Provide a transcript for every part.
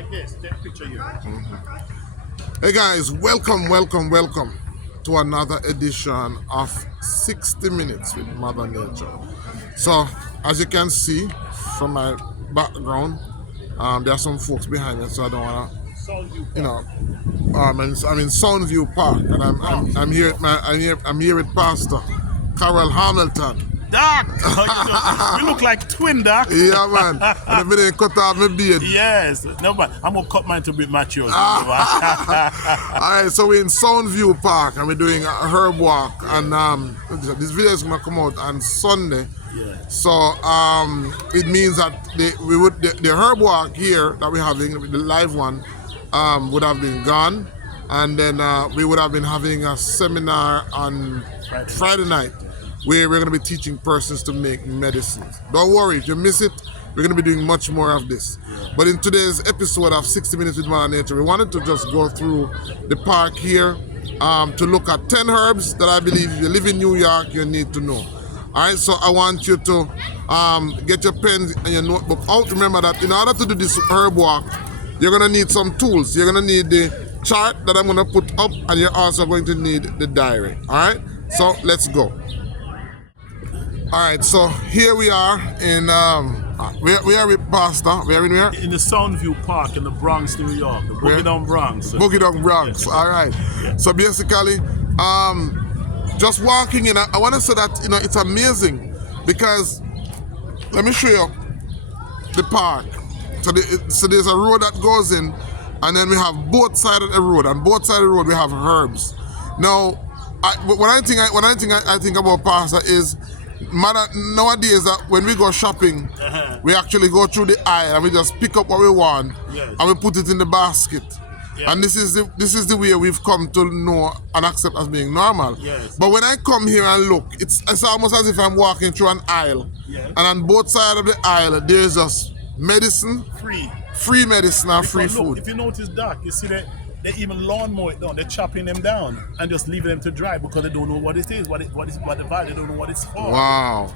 Like this, take a picture here. Hey guys, welcome to another edition of 60 Minutes with Mother Nature. So, as you can see from my background, there are some folks behind me, so I don't want to, I'm in Soundview Park, and I'm here with Pastor Carol Hamilton. Doc! We look like twin, Doc. Yeah, man. And the minute cut off my beard. Yes. No, man. I'm going to cut mine to be match yours. Alright, so we're in Soundview Park and we're doing a Herbwalk. And this video is going to come out on Sunday. Yeah. So it means that the Herbwalk here that we're having, the live one, would have been gone. And then we would have been having a seminar on Friday night, where we're going to be teaching persons to make medicines. Don't worry, if you miss it, we're going to be doing much more of this. Yeah. But in today's episode of 60 Minutes with Mother Nature, we wanted to just go through the park here to look at 10 herbs that I believe if you live in New York, you need to know. All right, so I want you to get your pen and your notebook out. Remember that in order to do this herb walk, you're going to need some tools. You're going to need the chart that I'm going to put up, and you're also going to need the diary. All right, so let's go. All right, so here we are in, we are with Pastor. We are in where? In the Soundview Park in the Bronx, New York. The Boogie Down Bronx. Boogie Down Bronx, all right. Yeah. So basically, just walking in, I want to say that, it's amazing because, let me show you the park. So there's a road that goes in, and then we have both sides of the road, and both sides of the road we have herbs. Now, when I think about Pastor is, nowadays that when we go shopping, we actually go through the aisle and we just pick up what we want, yes, and we put it in the basket. Yes. And this is the way we've come to know and accept as being normal. Yes. But when I come here and look, it's almost as if I'm walking through an aisle, yes, and on both sides of the aisle there's just medicine, free medicine and free food. If you notice, Doc, you see that they even lawnmower it down. They're chopping them down and just leaving them to dry because they don't know what it is, what the value, they don't know what it's for. Wow.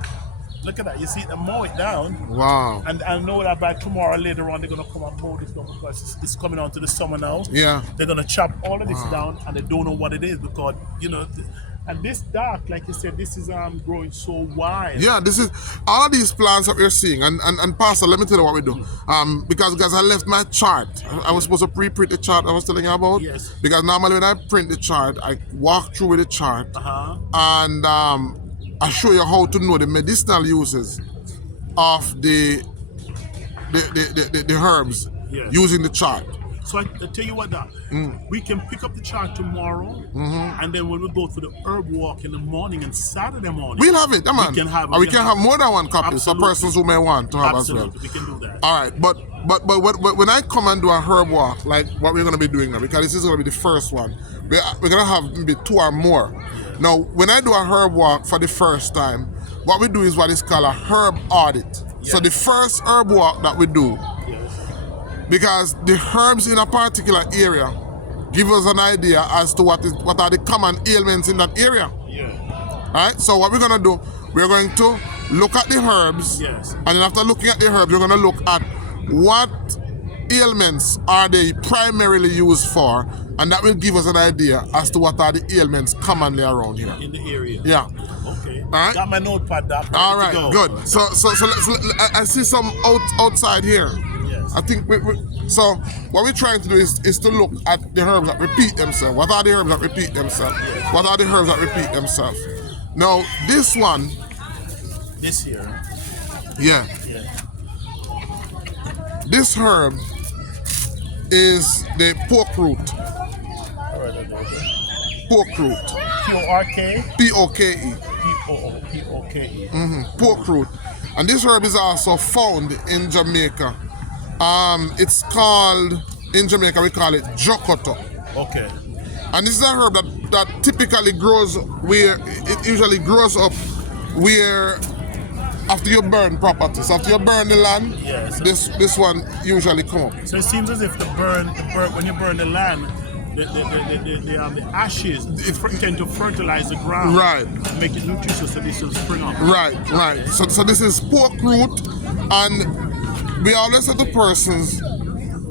Look at that. You see them mow it down. Wow. And I know that by tomorrow later on they're gonna come and mow this down because it's coming on to the summer now. Yeah. They're gonna chop all of this down and they don't know what it is because and this dark, like you said, this is growing so wide. Yeah, this is all of these plants that we're seeing. And Pastor, let me tell you what we do. Because I left my chart. I was supposed to pre-print the chart I was telling you about. Yes. Because normally when I print the chart, I walk through with the chart, and I show you how to know the medicinal uses of the herbs, yes, using the chart. So I tell you what, Doc, we can pick up the chart tomorrow, and then when we go for the herb walk in the morning and Saturday morning, we'll have it, man. We can have more than one copy, so persons who may want to have as well. We can do that. All right, but when I come and do a herb walk, like what we're going to be doing now, because this is going to be the first one, we're going to have maybe 2 or more. Yeah. Now, when I do a herb walk for the first time, what we do is what is called a herb audit. Yes. So the first herb walk that we do, because the herbs in a particular area give us an idea as to what are the common ailments in that area. Yeah. All right. So what we're gonna do, we're going to look at the herbs, yes, and then after looking at the herbs, we're gonna look at what ailments are they primarily used for, and that will give us an idea as to what are the ailments commonly around here in the area. Yeah. Okay. All right. Got my notepad, Doc. All right. Good. So I see some outside here. I think so what we're trying to do is to look at the herbs that repeat themselves. What are the herbs that repeat themselves? What are the herbs that repeat themselves? Now, this one. This here. Yeah. This herb is the pork root. Pork root. P-O-R-K? P-O-K-E. P-O-O-P-O-K-E. Pork root. And this herb is also found in Jamaica. It's called, in Jamaica we call it jokoto. Okay. And this is a herb that typically grows where, it usually grows up where after you burn properties, after you burn the land, yes, this one usually come up. So it seems as if when you burn the land, the ashes tend to fertilize the ground, right, and make it nutritious so this will spring up. Right. So this is pork root, and we always say to persons,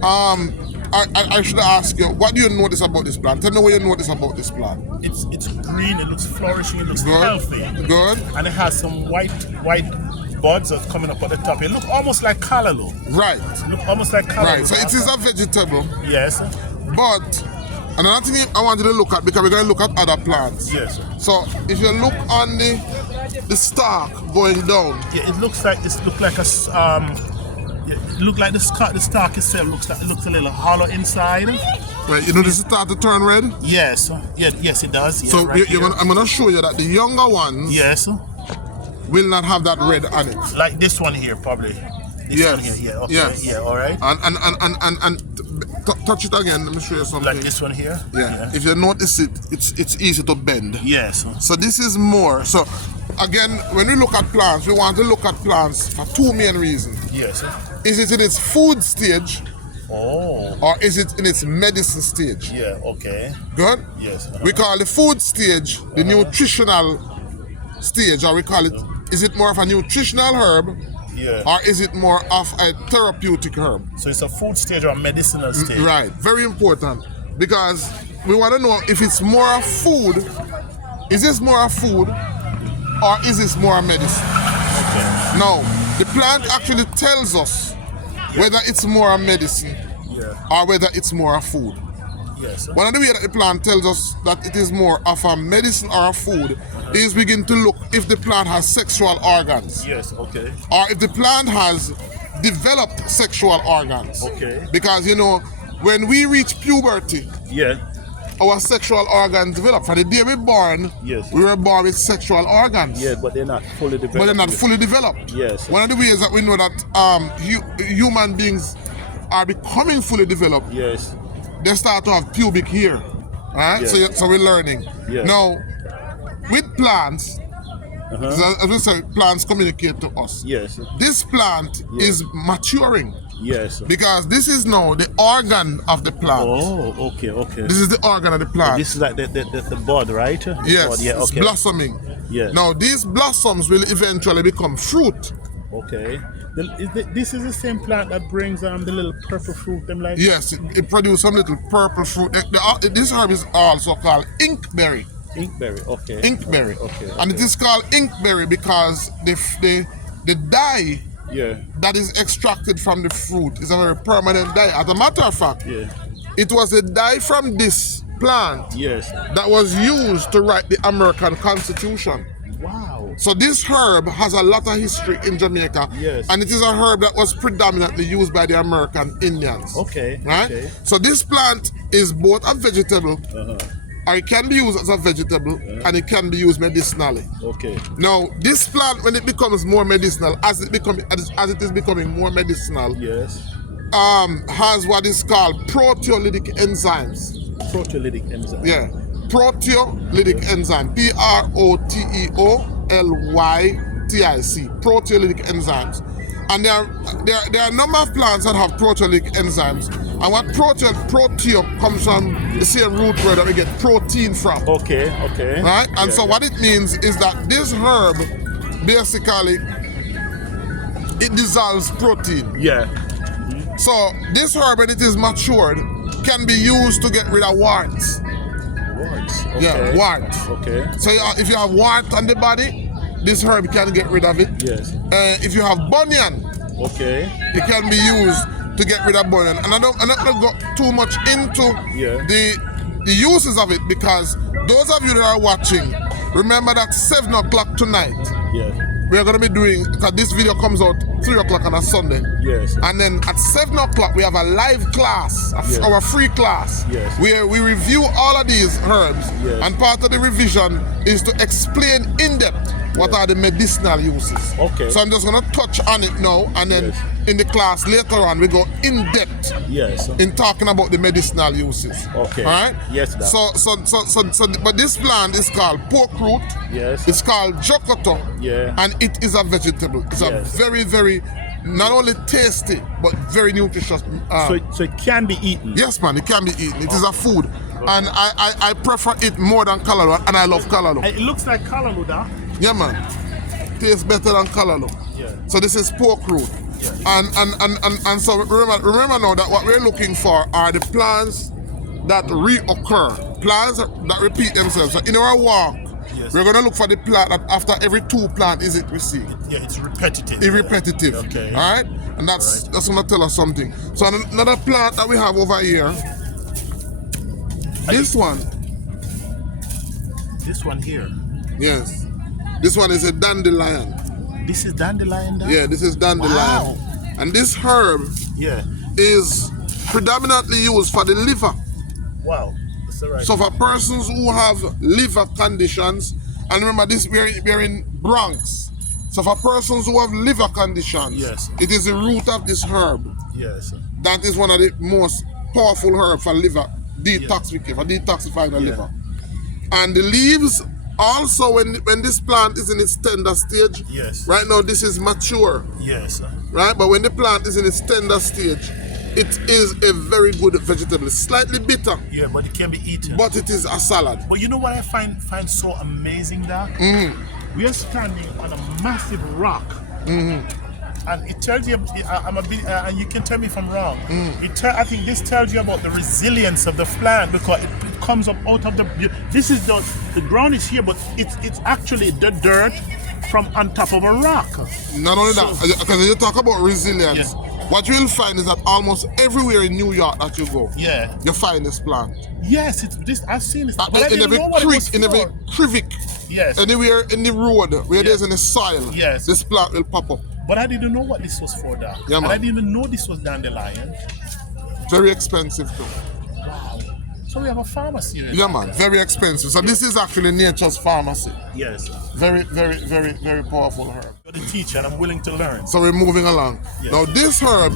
I should ask you, what do you notice about this plant? Tell me what you notice about this plant. It's green. It looks flourishing. It looks Good. healthy. Good. And it has some white buds that's coming up at the top. It looks almost like callaloo. Right. Look almost like callaloo. Right. So it is a vegetable. Yes. But another thing I want you to look at, because we're going to look at other plants. Yes. So if you look on the stalk going down. Yeah, it looks like it look like the stalk itself looks a little hollow inside. Right, you know this start to turn red? Yes. Yes, it does. Yeah, so right I'm going to show you that the younger ones yes. will not have that red on it. Like this one here, probably. This one here, yeah. Okay. Yes. Yeah, all right. And touch it again. Let me show you something. Like this one here. Yeah. If you notice it, it's easy to bend. Yes. So this is more. So again, when we look at plants, we want to look at plants for two main reasons. Yes. Is it in its food stage? Oh. Or is it in its medicine stage? Yeah. Okay. Good. Yes. We call the food stage the nutritional stage, or we call it. Is it more of a nutritional herb? Yeah. Or is it more of a therapeutic herb? So it's a food stage or a medicinal stage. Right. Very important, because we want to know if it's more of food. Is this more of food, or is this more of medicine? Okay. No. The plant actually tells us whether it's more of medicine or whether it's more of food. Yes. One of the ways that the plant tells us that it is more of a medicine or a food is begin to look if the plant has sexual organs. Yes, okay. Or if the plant has developed sexual organs. Okay. Because, you know, when we reach puberty, Yeah. our sexual organs develop. From the day we're born, Yes. we were born with sexual organs. Yeah, but they're not fully developed. But they're not fully developed. Yes. One of the ways that we know that human beings are becoming fully developed, Yes. they start to have pubic hair. Right? Yes. So we're learning. Yes. Now, with plants, as we say, plants communicate to us. Yes. This plant is maturing. Yes. Because this is now the organ of the plant. Oh, okay. This is the organ of the plant. This is like the bud, right? The Yes, bud. Yeah, it's okay. blossoming. Yes. Now these blossoms will eventually become fruit. Okay. This is the same plant that brings the little purple fruit, them like. Yes, it produces some little purple fruit. This herb is also called inkberry. Inkberry, okay. Inkberry. Okay. And it is called inkberry because the dye Yeah. that is extracted from the fruit is a very permanent dye. As a matter of fact, Yeah. it was a dye from this plant Yes. that was used to write the American Constitution. Wow. So this herb has a lot of history in Jamaica. Yes. And it is a herb that was predominantly used by the American Indians. Okay. Right? Okay. So this plant is both a vegetable, or it can be used as a vegetable, and it can be used medicinally. Okay. Now, this plant, when it becomes more medicinal, as it is becoming more medicinal, Yes. has what is called proteolytic enzymes. Proteolytic enzyme. Yeah, proteolytic enzyme. Proteolytic. Proteolytic enzymes. And there are a number of plants that have proteolytic enzymes. And what proteum comes from the same root word that we get protein from. Okay. Right? And Yeah, so what it means is that this herb basically it dissolves protein. Yeah. So this herb, when it is matured, can be used to get rid of warts. Warts. Okay. Yeah, warts. Okay. So if you have wart on the body, this herb can get rid of it. Yes. If you have bunion, Okay. it can be used to get rid of bunion. And I'm not going to go too much into the uses of it, because those of you that are watching, remember that 7 o'clock tonight, Yeah. we are going to be doing, because this video comes out 3 o'clock on a Sunday. Yes. And then at 7 o'clock, we have a live class, our free class, Yes. where we review all of these herbs. Yes. And part of the revision is to explain in depth what are the medicinal uses. Okay. So I'm just going to touch on it now, and then in the class later on, we go in depth Yes. in talking about the medicinal uses. Okay. All right? Yes, Doc. So, but this plant is called pork root. Yes. It's called jokoto. Yeah. And it is a vegetable. It's a very, very, not only tasty, but very nutritious. So it can be eaten. Yes, man, it can be eaten. It is a food. And I prefer it more than callaloo, and I love callaloo. It looks like callaloo, Doc. Yeah, man. Tastes better than callaloo. Yeah. So this is pork root. And so remember now that what we're looking for are the plants that reoccur, plants that repeat themselves. So in our walk, Yes. we're going to look for the plant that after every 2 plants is it received. Yeah, it's repetitive. It's repetitive. Okay. All right? And that's going to tell us something. So another plant that we have over here, this one. This one here. Yes. This one is a dandelion. This is dandelion. Yeah, this is dandelion. Wow. And this herb is predominantly used for the liver. Wow. That's all right. So for persons who have liver conditions, and remember this, we're in Bronx. So for persons who have liver conditions, Yes. it is the root of this herb. Yes. That is one of the most powerful herbs for liver detoxification, for detoxifying the liver. And the leaves also, when this plant is in its tender stage, Yes. right now this is mature, Yes. right? But when the plant is in its tender stage, it is a very good vegetable. Slightly bitter, Yeah, but it can be eaten. but it is a salad. But you know what I find so amazing, Doc? We are standing on a massive rock. And it tells you, and you can tell me if I'm wrong. I think this tells you about the resilience of the plant because it comes up out of the. This is the ground is here, but it's actually the dirt from on top of a rock. Not only that, because you talk about resilience, what you will find is that almost everywhere in New York that you go, you find this plant. Yes, it's this. I've seen this. But I In didn't every know what it was creek, in every for. crevic, Yes. anywhere in the road where there's any soil, Yes. this plant will pop up. But I didn't know what this was for, Doc. Yeah, And man. I didn't even know this was dandelion. Very expensive too. Wow. So we have a pharmacy here. Yeah, man, very expensive. So this is actually nature's pharmacy. Yes. Very, very, very, very powerful herb. You're the teacher and I'm willing to learn. So we're moving along. Yes. Now this herb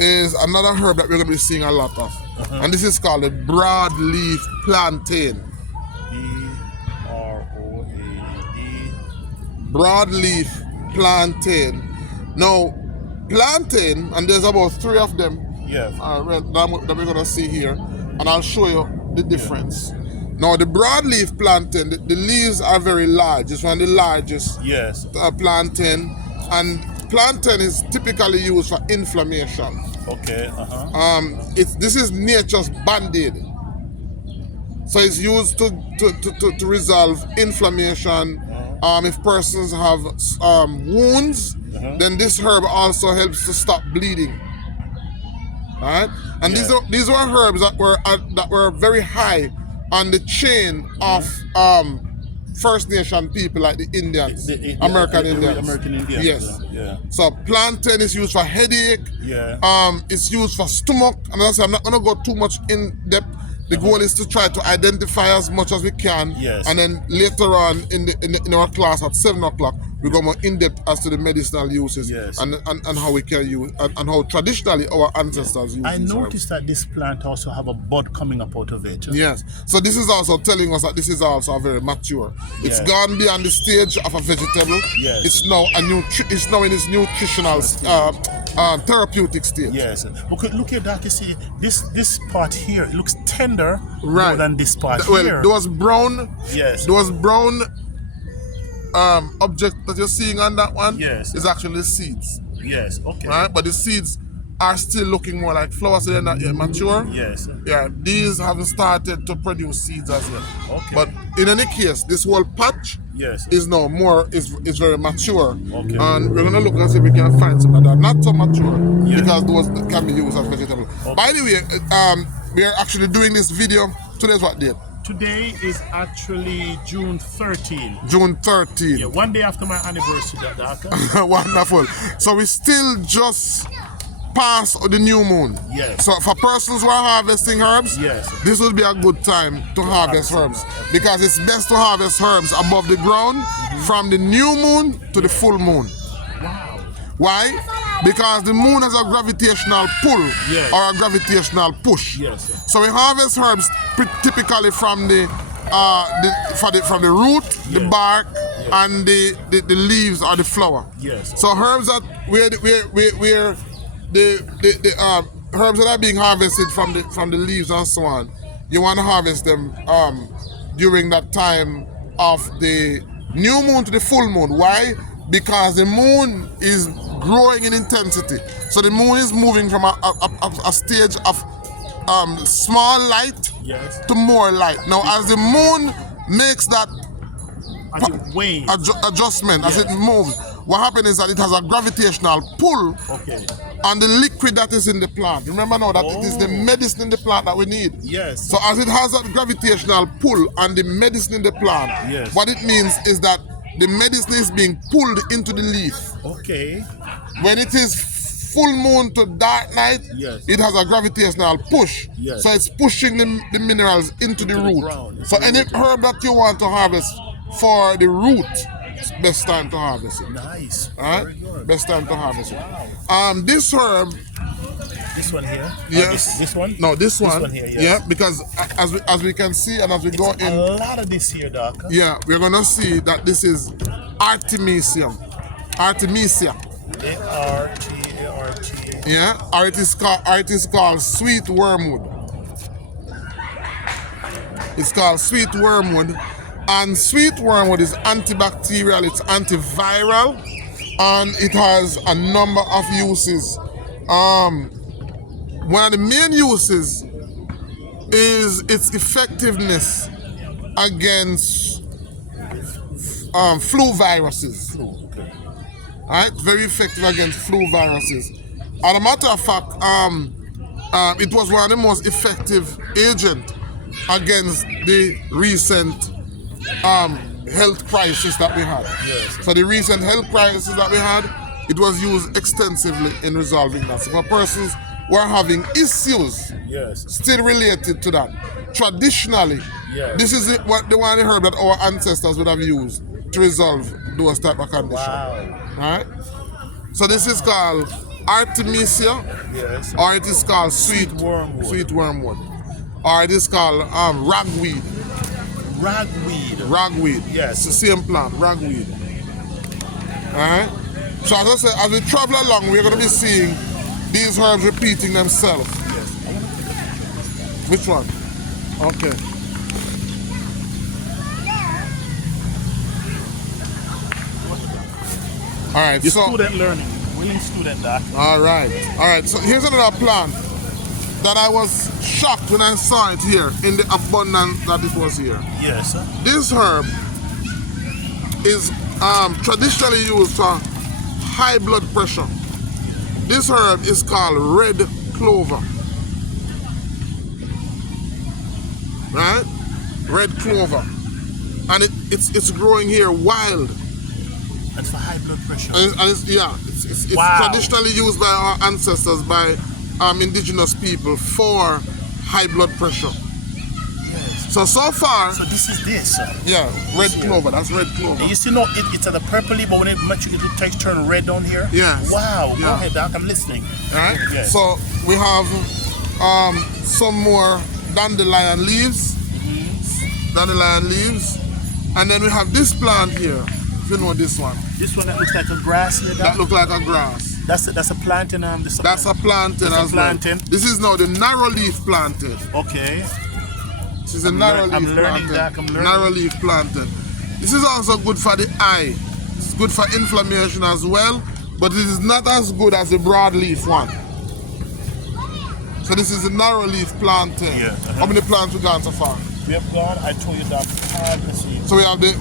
is another herb that we're going to be seeing a lot of. And this is called the broadleaf plantain. B-R-O-A-D. Broadleaf plantain. Now, plantain, and there's about 3 of them Yes. that we're going to see here, and I'll show you the difference. Now, the broadleaf plantain, the leaves are very large. It's one of the largest Yes. plantain, and plantain is typically used for inflammation. Okay. This is nature's band-aid. So it's used to resolve inflammation. If persons have wounds, then this herb also helps to stop bleeding. All right, and these were herbs that were very high on the chain of First Nation people like the Indians, American Indians. American Indians. Yes. Yeah. So plantain is used for headache. Yeah. It's used for stomach. And as I said, I'm not gonna go too much in depth. The goal is to try to identify as much as we can. Yes. And then later on in our class at 7 o'clock, we go more in depth as to the medicinal uses and how we can use and how traditionally our ancestors use. I these noticed that this plant also have a bud coming up out of it. Yes. So this is also telling us that this is also very mature. It's gone beyond the stage of a vegetable. Yes. It's now it's now in its nutritional therapeutic stage. Yes. Look at that. You see, this part here, it looks tender more than this part here. Those brown. Yes. Those brown object that you're seeing on that one. Yes. Is actually seeds. Yes. Okay. Right, but the seeds are still looking more like flowers, so they're not yet mature. Yes. Yeah, these haven't started to produce seeds as yet. Okay. But in any case, this whole patch is now is very mature. Okay. And we're gonna look and see if we can find some that are not so mature because those can be used as vegetable. Okay. By the way, we are actually doing this video. Today's what date? Today is actually June 13. June 13. Yeah, one day after my anniversary, Doctor. Wonderful. So we still just past the new moon. Yes. So for persons who are harvesting herbs, this would be a good time to harvest herbs because it's best to harvest herbs above the ground from the new moon to the full moon. Wow. Why? Because the moon has a gravitational pull or a gravitational push. Yes. So we harvest herbs typically from the root, the bark, and the leaves or the flower. Yes. So herbs that where the herbs that are being harvested from the leaves and so on, you want to harvest them during that time of the new moon to the full moon. Why? Because the moon is growing in intensity. So the moon is moving from a stage of small light to more light. Now, as the moon makes that adjustment, as it moves, what happens is that it has a gravitational pull on the liquid that is in the plant. Remember now that it is the medicine in the plant that we need. Yes. So as it has that gravitational pull on the medicine in the plant, what it means is that the medicine is being pulled into the leaf. Okay. When it is full moon to dark night, it has a gravitational push. So it's pushing the minerals into the root. So any herb that you want to harvest for the root, it's best time to harvest it. Nice. Alright? Very good. Best time to harvest it. Wow. This herb. This one here? Yes. This one? No, this one. This one here, yes. Yeah, because as we can see and as we go in. A lot of this here, Doc. Yeah, we're gonna see that this is Artemisia. Artemisia. A-R-T-A-R-T. Yeah, or it is called sweet wormwood. It's called sweet wormwood. And sweet wormwood is antibacterial, it's antiviral, and it has a number of uses. One of the main uses is its effectiveness against flu viruses. Alright, very effective against flu viruses. As a matter of fact, it was one of the most effective agents against the recent health crisis that we had. So the recent health crisis that we had, it was used extensively in resolving that. So for persons who are having issues still related to that, traditionally, this is the one herb that our ancestors would have used to resolve those type of conditions. Wow. Alright? So this is called Artemisia, or it is called sweet wormwood, or it is called ragweed. Ragweed. Yes. It's the same plant, ragweed. Alright? So as I said, as we travel along, we're going to be seeing these herbs repeating themselves. Which one? Okay. Alright, so student learning. Willing student, Doc. Alright, so here's another plant that I was shocked when I saw it here in the abundance that it was here. Yes, sir. This herb is traditionally used for high blood pressure. This herb is called red clover. Right? Red clover. And it's growing here wild. And for high blood pressure. And it's traditionally used by our ancestors, by indigenous people for high blood pressure. Yes. So far. So this is this. Yeah, red clover. That's red clover. And you see, no, it's at the purpley, but when it takes turn red down here. Yes. Wow. Yeah. Go ahead, Doc. I'm listening. All right. Yes. So we have some more dandelion leaves. Dandelion leaves, and then we have this plant here. If you know this one. This one that looks like a grass here, Doc? That looks like a grass. That's a plantain. That's a plantain as well. This is now the narrow leaf plantain. Okay. This is a narrow leaf plantain. Narrow leaf plantain. This is also good for the eye. It's good for inflammation as well, but it is not as good as the broadleaf one. So this is a narrow leaf plantain. Yeah. How many plants we got so far? We have gone. I told you that. Let's see. So we have the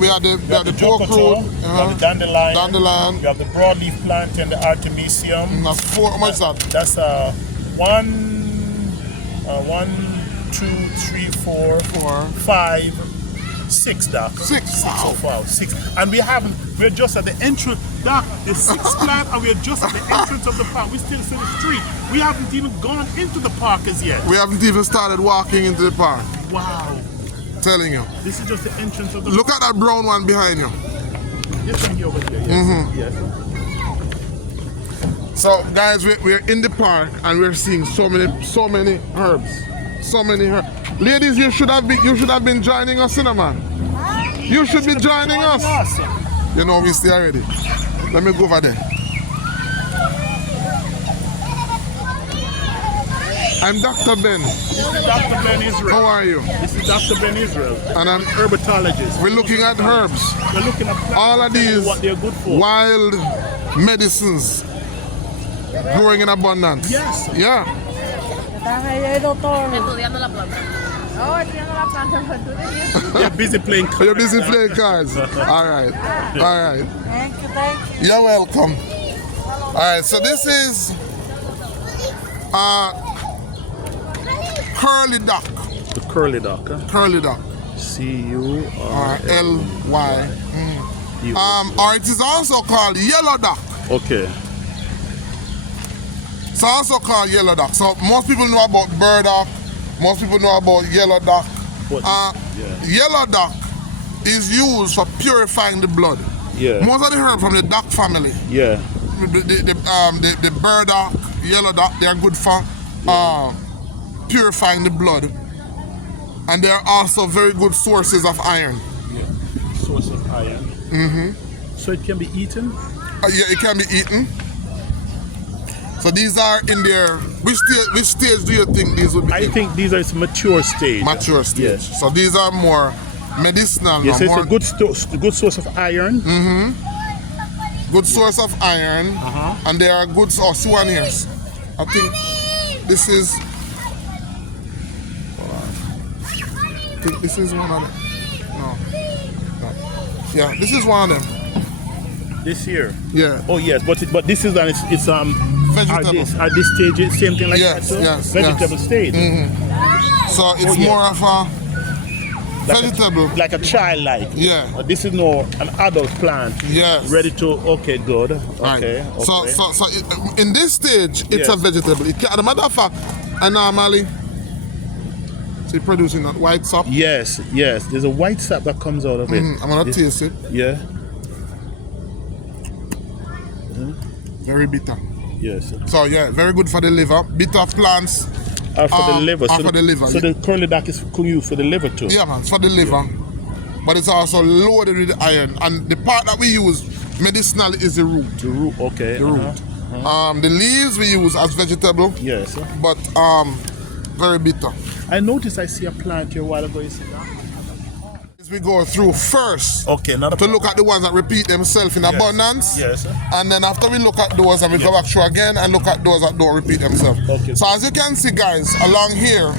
pork root, we have the dandelion, dandelion. We have the broadleaf plantain, the artemisium. That's four. How much is that? That's 1, 2, 3, 4, 5, 6, Doc. 6. Wow. So far, 6. And we're just at the entrance, Doc. The 6th plant, and we're just at the entrance of the park. We still see the street. We haven't even gone into the park as yet. We haven't even started walking into the park. Wow. Telling you. This is just the entrance of the Look at that brown one behind you. This one here over here. Yes. Yes. So guys, we're in the park and we're seeing so many herbs. So many herbs. Ladies, you should have been joining us, in a man. You should be joining us. You know we stay already. Let me go over there. I'm Dr. Ben. This is Dr. Ben Israel. How are you? This is Dr. Ben Israel. And I'm herbatologist. We're looking at herbs. We're looking at plants, all of these what they're good for. Wild medicines growing in abundance. Yes. Yeah. Estudiando la planta. No, estudiando la planta. They're busy playing cards. You're busy playing cards. All right. All right. Thank you. You're welcome. All right. So this is curly duck. The curly duck. Huh? Curly duck. CURLY. Or it is also called yellow duck. Okay. It's also called yellow duck. So most people know about burdock. Most people know about yellow duck. Yellow duck is used for purifying the blood. Yeah. Most of the herbs from the duck family. Yeah. The burdock, yellow duck, they are good for purifying the blood. And they are also very good sources of iron. Yeah. Source of iron. Mm-hmm. So it can be eaten? Yeah, it can be eaten. So these are in their, which stage do you think these would be? I think these are its mature stage. Mature stage. Yes. So these are more medicinal. Yes, it's more, a good source of iron. Mm-hmm. Good source of iron. And they are good, see one here. I think this is, one of them. No. Yeah, this is one of them. This here. Yeah. Oh yes, but this is it's vegetable. At this stage, same thing like Yes, that. So yes, vegetable yes. stage. So it's more of a vegetable. Like a childlike. Yeah. This is no an adult plant. Yes. Ready to good. Okay. Right. So in this stage, it's a vegetable. As a matter of fact, I normally see producing that white sap. Yes. There's a white sap that comes out of it. I'm gonna taste it. Yeah. Very bitter. Yes. So yeah, very good for the liver. Bitter plants Are for the liver. are for the liver. So the curly duck is used for the liver too. Yeah, man, it's for the liver. But it's also loaded with iron. And the part that we use, medicinal, is the root. The root, okay. The root. The leaves we use as vegetable. Yes. But very bitter. I noticed I see a plant here a while ago. You see that? We go through first Okay, to look at the ones that repeat themselves in abundance. Yes. And then after we look at those, and we go back through again and look at those that don't repeat themselves. Okay. So as you can see, guys, along here,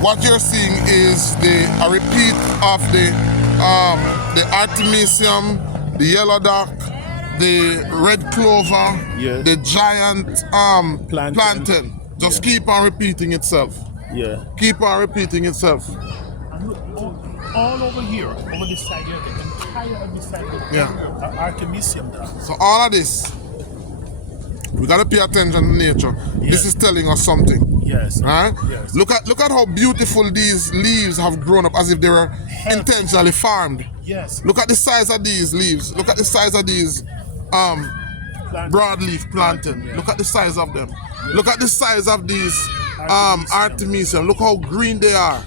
what you're seeing is a repeat of the artemisium, the yellow duck, the red clover, the giant plantain. Just keep on repeating itself. Yeah. Keep on repeating itself. All over here, over this side here, the entire of this side here, artemisium there. So all of this, we gotta pay attention to nature. Yes. This is telling us something. Yes. Right? Yes. Look at how beautiful these leaves have grown up, as if they were intentionally farmed. Yes. Look at the size of these leaves. Look at the size of these broadleaf plantain. Yeah. Look at the size of them. Look at the size of these artemisium. Look how green they are.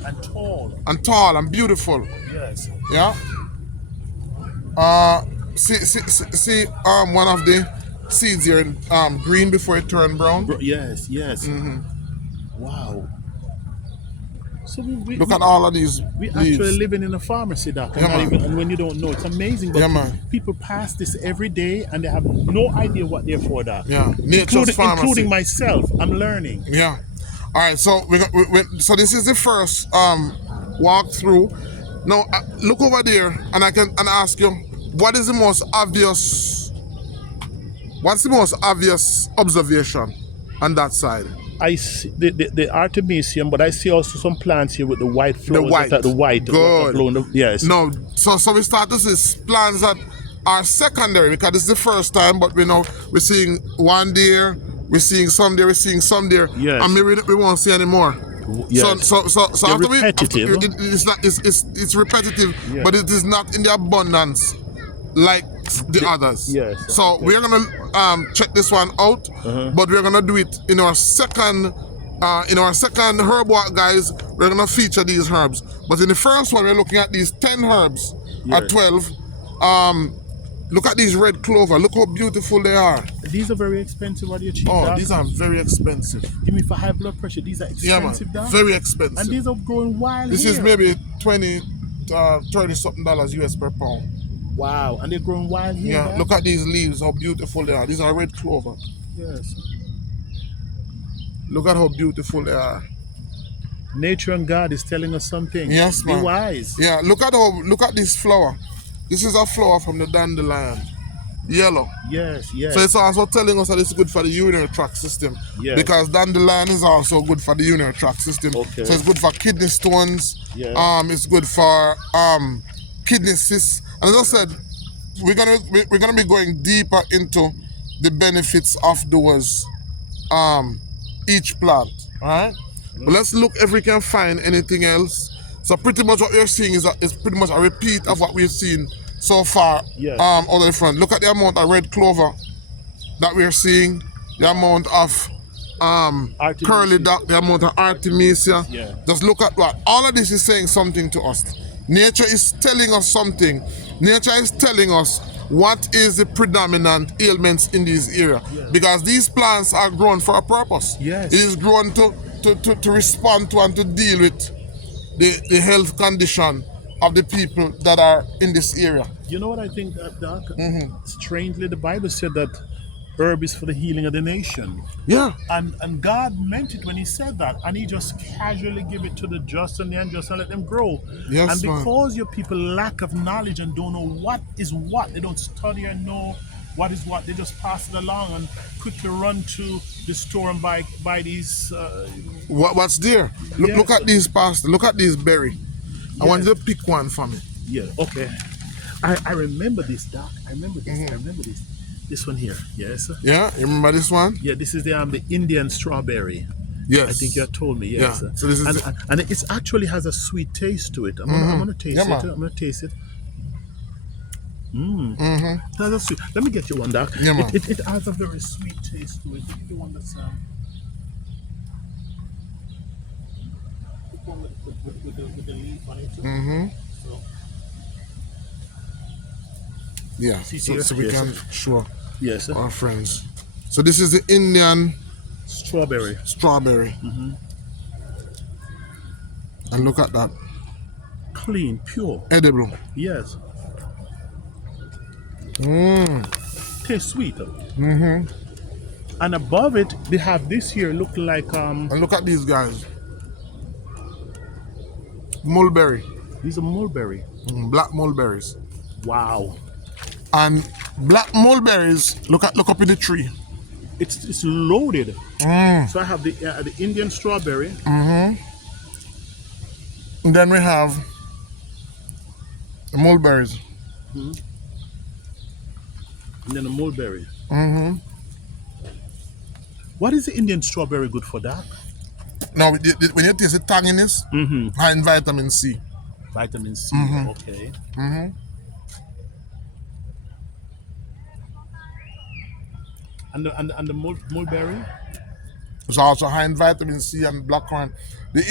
And tall and beautiful. Yes. Yeah. See one of the seeds here in green before it turned brown. Yes. Wow. So we Look at all of these we leaves. actually living in a pharmacy, doc. Yeah, man. And when you don't know, it's amazing. But Yeah, man. people pass this every day and they have no idea what they're for, doc. Yeah, nature's pharmacy. Including myself. I'm learning. Yeah. All right. So so this is the first walk through. Now look over there, and I can ask you, what is the most obvious? What's the most obvious observation on that side? I see the artemisium, but I see also some plants here with the white flowers. The white. The white. Good. Yes. No. So we start to see plants that are secondary, because this is the first time, but we're seeing one there, we're seeing some there, we're seeing some there. Yes. And maybe we won't see anymore. Yes. So They're repetitive. It's repetitive, Yes. but it is not in the abundance like the others. Yes. So we're gonna check this one out, but we're gonna do it in our second Herbwalk, guys. We're gonna feature these herbs, but in the first one we're looking at these 10 herbs at 12. Look at these red clover. Look how beautiful they are. These are very expensive. What do you cheap? Oh, doc? these are very expensive. Give me for high blood pressure. These are expensive, Yeah, man. doc? Very expensive. And these are growing wild. This here. is maybe $30 something US per pound. Wow, and they're growing wild here. Yeah, doc? look at these leaves, how beautiful they are. These are red clover. Yes. Look at how beautiful they are. Nature and God is telling us something. Yes, Be man. wise. Yeah, look at this flower. This is a flower from the dandelion. Yellow. Yes, yes. So it's also telling us that it's good for the urinary tract system. Yes. Because dandelion is also good for the urinary tract system. Okay. So it's good for kidney stones. Yeah. It's good for kidney cysts. And as I said, we're gonna be going deeper into the benefits of those each plant. Alright? But let's look if we can find anything else. So pretty much what you're seeing is pretty much a repeat of what we've seen so far. Yes. Out of the front. Look at the amount of red clover that we're seeing, the amount of curly duck, the amount of Artemisia. Yeah. Just look at what all of this is saying something to us. Nature is telling us something. Nature is telling us what is the predominant ailments in this area. Yeah. Because these plants are grown for a purpose. Yes. It is grown to respond to and to deal with the health condition of the people that are in this area. You know what I think, Doc? Strangely, the Bible said that herb is for the healing of the nation. Yeah. And God meant it when he said that. And he just casually give it to the just and the unjust and let them grow. Yes, and man. because your people lack of knowledge and don't know what is what, they don't study and know what is what, they just pass it along and quickly run to the store and buy these. What's there? Look, Yes. look at these pasta. Look at this berry. I want you to pick one for me. Yeah, okay. I remember this, Doc. I remember this. I remember this. This one here. Yes. Yeah, you remember this one? Yeah, this is the Indian strawberry. Yes. I think you had told me, yes. Yeah. So this is and it actually has a sweet taste to it. I'm gonna taste Yeah, it. man. I'm gonna taste it. That's a sweet. Let me get you one, Doc. Yeah, man. It has a very sweet taste to it. The one that's the one with the leaf on it. So, Yeah. See, So we yes, can show yes, sir. our friends. So this is the Indian Strawberry. strawberry. And look at that. Clean, pure. Edible. Yes. Tastes sweet. And above it, they have this here look like And look at these guys. Mulberry. these are mulberry. Black mulberries. Wow. And black mulberries, look up in the tree. It's loaded. So I have the Indian strawberry. And then we have the mulberries. And then the mulberry. What is the Indian strawberry good for, Doc? Now, when you taste the tanginess, high in vitamin C. Vitamin C. Okay. And the mulberry. It's also high in vitamin C and blackcurrant. The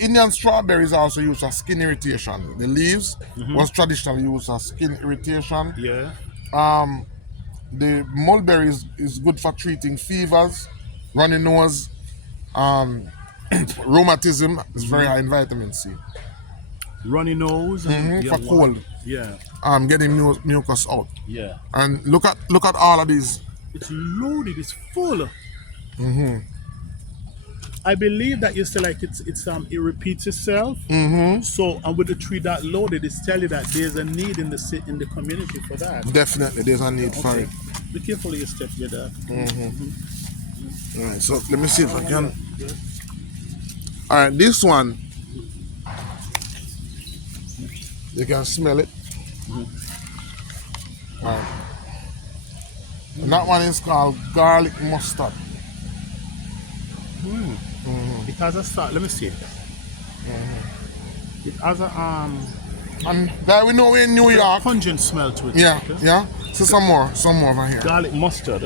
Indian strawberry is also used for skin irritation. The leaves was traditionally used for skin irritation. Yeah. The mulberry is good for treating fevers, runny nose, rheumatism. Is very high in vitamin C. Runny nose. And For cold. Yeah. Getting mucus out. Yeah. And look at all of these. It's loaded. It's full. I believe that you say like it repeats itself. So and with the tree that loaded, it's telling you that there's a need in the community for that. Definitely, there's a need for it. Be careful of your step, your dad. All right, so let me see if I can. All right, this one, you can smell it. All right. And that one is called garlic mustard. It has a start. Let me see. It has a And that we know we're in New York. pungent smell to it. Yeah, Okay? yeah. So some more over here. Garlic mustard.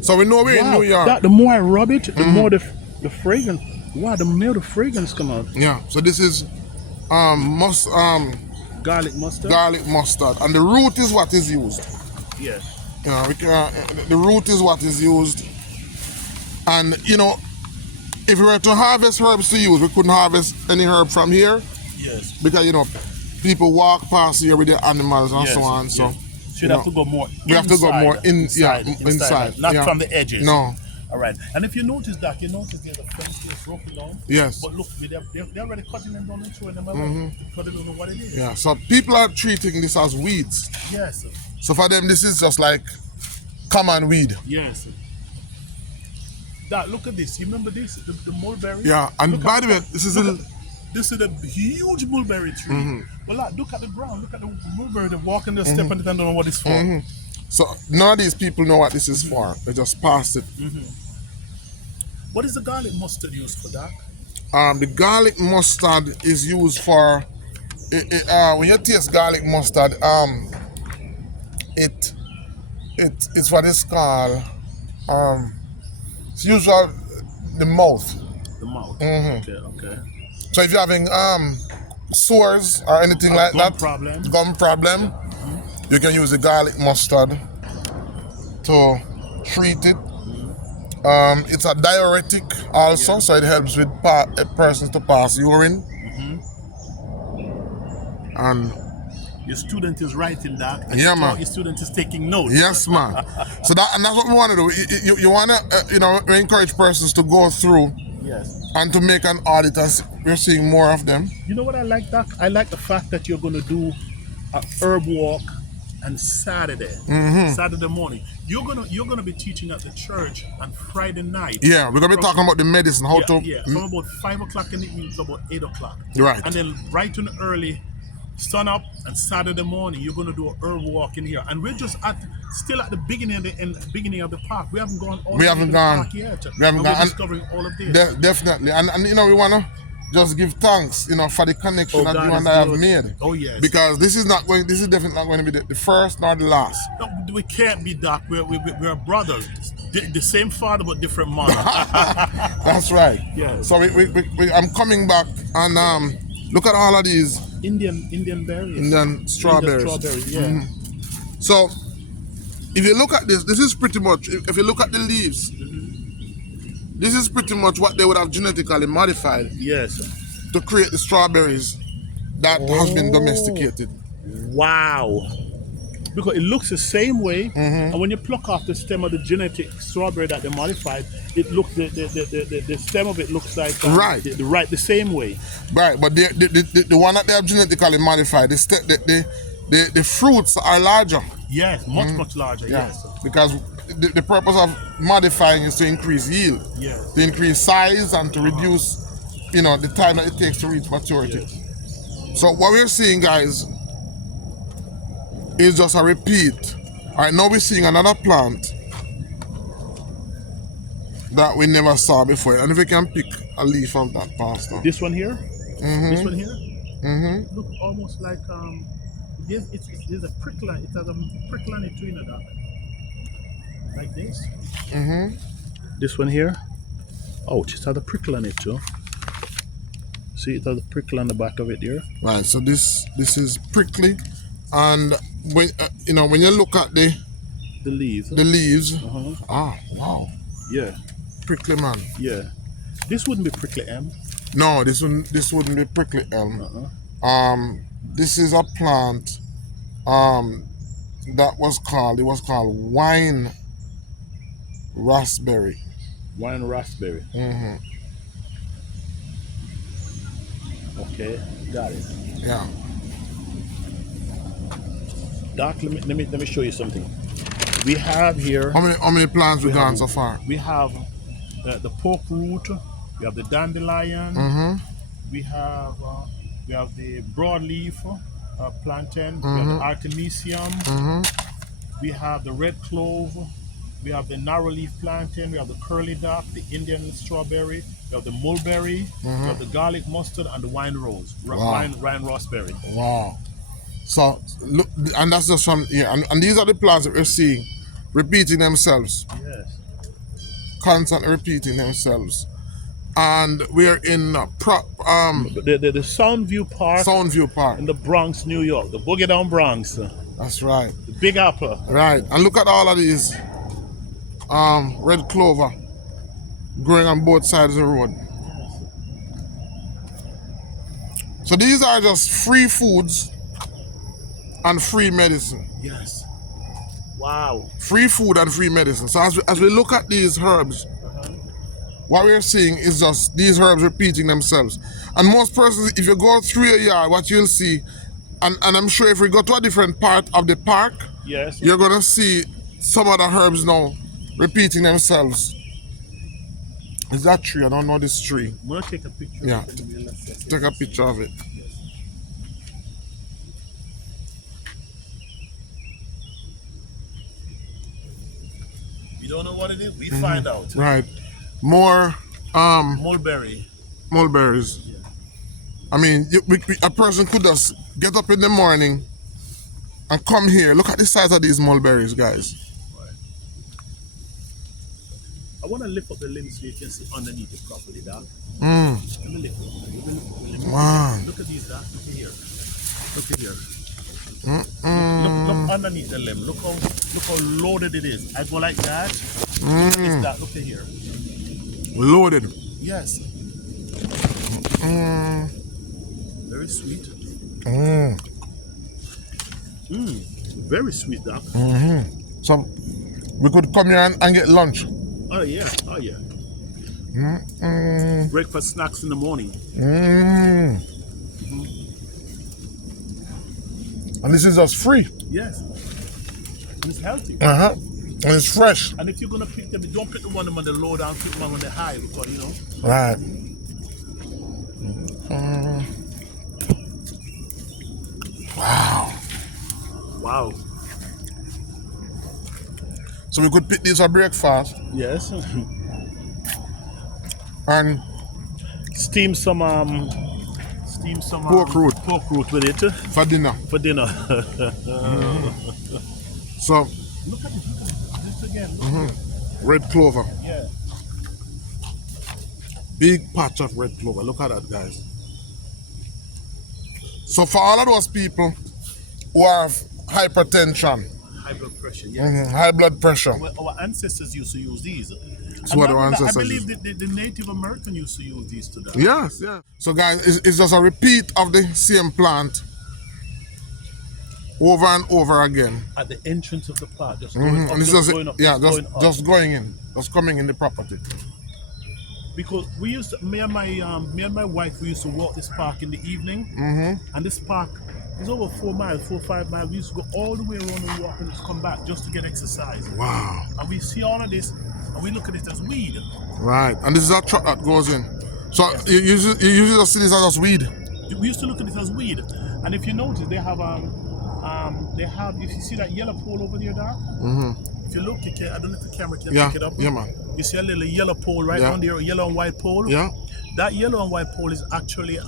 So we know we're in New York. That, the more I rub it, the more the fragrance. Wow, the more the fragrance come out. Yeah. So this is Garlic mustard. garlic mustard, and the root is what is used. Yeah. You know, the root is what is used. And you know, if we were to harvest herbs to use, we couldn't harvest any herb from here Yes. because you know people walk past here with their animals and Yes, so on. So yes. So you'd have to go more we have to go more inside, not yeah. from the edges. No. All right. And if you notice that, there's a fence here broken down. Yes. But look, they're already cutting them down and throwing them away because they don't know what it is. Yeah. So people are treating this as weeds. Yes. So for them, this is just like common weed. Yes. That, look at this. You remember this? The mulberry? Yeah. And Look by at the way, that. this is This is a huge mulberry tree. Well, look at the ground. Look at the mulberry. They're walking, they're stepping it and don't know what it's for. so none of these people know what this is for. They just pass it. What is the garlic mustard used for, Doc? The garlic mustard is used for when you taste garlic mustard. It's what it's called. It's usually the mouth. The mouth. Okay. So if you're having sores or anything like that, gum problem, you can use the garlic mustard to treat it. It's a diuretic also, so it helps with persons to pass urine. And your student is writing that. Yeah, man. Your student is taking notes. yes, man. So that's what we want to do. You want to, we encourage persons to go through and to make an audit, as we're seeing more of them. You know what I like, Doc? I like the fact that you're going to do a herb walk on Saturday, Saturday morning. You're gonna be teaching at the church on Friday night. Yeah, we're gonna be talking about the medicine, how to. From about 5 o'clock in the evening to about 8 o'clock. Right. And then right in the early sun up and Saturday morning, you're gonna do a herb walk in here. And we're just still at the beginning of the park. We haven't gone all the way to the park yet. We haven't gone. We're discovering all of this. Definitely, and we wanna just give thanks, for the connection that you and I have made. Oh yes. Because this is definitely not going to be the first nor the last. No, we can't be, Doc. We're brothers. The same father but different mother. That's right. Yes. So I'm coming back and look at all of these Indian berries. Indian strawberries. Yeah. So if you look at this is pretty much, if you look at the leaves, this is pretty much what they would have genetically modified. Yes. To create the strawberries that has been domesticated. Wow. Because it looks the same way, and when you pluck off the stem of the genetic strawberry that they modified, it looks the stem of it looks like the same way. Right, but the one that they have genetically modified, the fruits are larger. Yes, much larger. Yes. Because the purpose of modifying is to increase yield, to increase size, and to reduce, the time that it takes to reach maturity. Yes. So what we're seeing, guys, is just a repeat. All right, now we're seeing another plant that we never saw before, and if we can pick a leaf of that, Pastor. This one here. This one here. Look, almost like there's a prickle. It has a prickle on it too, that. Like this. This one here. Oh, it just has a prickle on it too. See, it has a prickle on the back of it there. Right. So this is prickly, and when you look at the leaves. Wow. Yeah. Prickly, man. Yeah. This wouldn't be prickly elm. No, this wouldn't be prickly elm. This is a plant. It was called wine raspberry. Wine raspberry. Okay, got it. Yeah. Doc, let me show you something. We have here. How many plants we gone so far? We have the pork root. We have the dandelion. We have the broadleaf plantain. We have the artemisium. We have the red clove. We have the narrowleaf plantain. We have the curly dock, the Indian strawberry. We have the mulberry. We have the garlic mustard and the wine rose. Wine raspberry. Wow. So look, and that's just from here. And these are the plants that we're seeing repeating themselves. Yes. Constantly repeating themselves. And we're in the Soundview Park. Soundview Park in the Bronx, New York. The Boogie Down Bronx. That's right. The Big Apple. Right. And look at all of these red clover growing on both sides of the road. So these are just free foods and free medicine. Yes. Wow. Free food and free medicine. So as we look at these herbs, what we're seeing is just these herbs repeating themselves. And most persons, if you go through a yard, what you'll see, and I'm sure if we go to a different part of the park, Yes. you're gonna see some of the herbs now repeating themselves. Is that tree? I don't know this tree. I'm gonna take a picture. Yeah. Of it and we'll assess it. Take a picture of it. You don't know what it is? We find out. Right. More Mulberry. mulberries. I mean, a person could just get up in the morning and come here. Look at the size of these mulberries, guys. Right. I want to lift up the limb so you can see underneath it properly, Doc. Let me lift it. Let me- Wow. Look at these, Doc. Look at here. Look at here. Look underneath the limb. Look how loaded it is. I go like that. Look at this, Doc. Look at here. Loaded. Yes. Very sweet. Very sweet, Doc. So we could come here and get lunch. Oh yeah. Oh yeah. Breakfast snacks in the morning. And this is just free. Yes. And it's healthy. And it's fresh. And if you're gonna pick them, don't pick the one on the low down, pick them on the high because you know. Right. Wow. Wow. So we could pick these for breakfast Yes. and Steam some Pork root. Pork root with it for dinner. for dinner. So Look at this again. Look. red clover. Yeah. Big patch of red clover. Look at that, guys. So for all of those people who have hypertension, High blood pressure. Yes. high blood pressure, Well, our ancestors used to use these. That's what our I ancestors believe the Native American used to use these to that. yes, yeah. So guys, it's just a repeat of the same plant over and over again. At the entrance of the park, just going up, And it's just just, going up, yeah, going up. just going in, just coming in the property. Because we used to, me and my wife, we used to walk this park in the evening, and this park is over 4 or 5 miles. We used to go all the way around and walk and just come back just to get exercise. Wow. And we see all of this, and we look at it as weed. Right. And this is a truck that goes in. So you usually just see this as just weed. We used to look at it as weed, and if you notice, they have if you see that yellow pole over there, Doc. If you look, I don't know if the camera can Yeah. pick it up. Yeah, man. You see a little yellow pole right Yeah. on there, a yellow and white pole. Yeah. That yellow and white pole is actually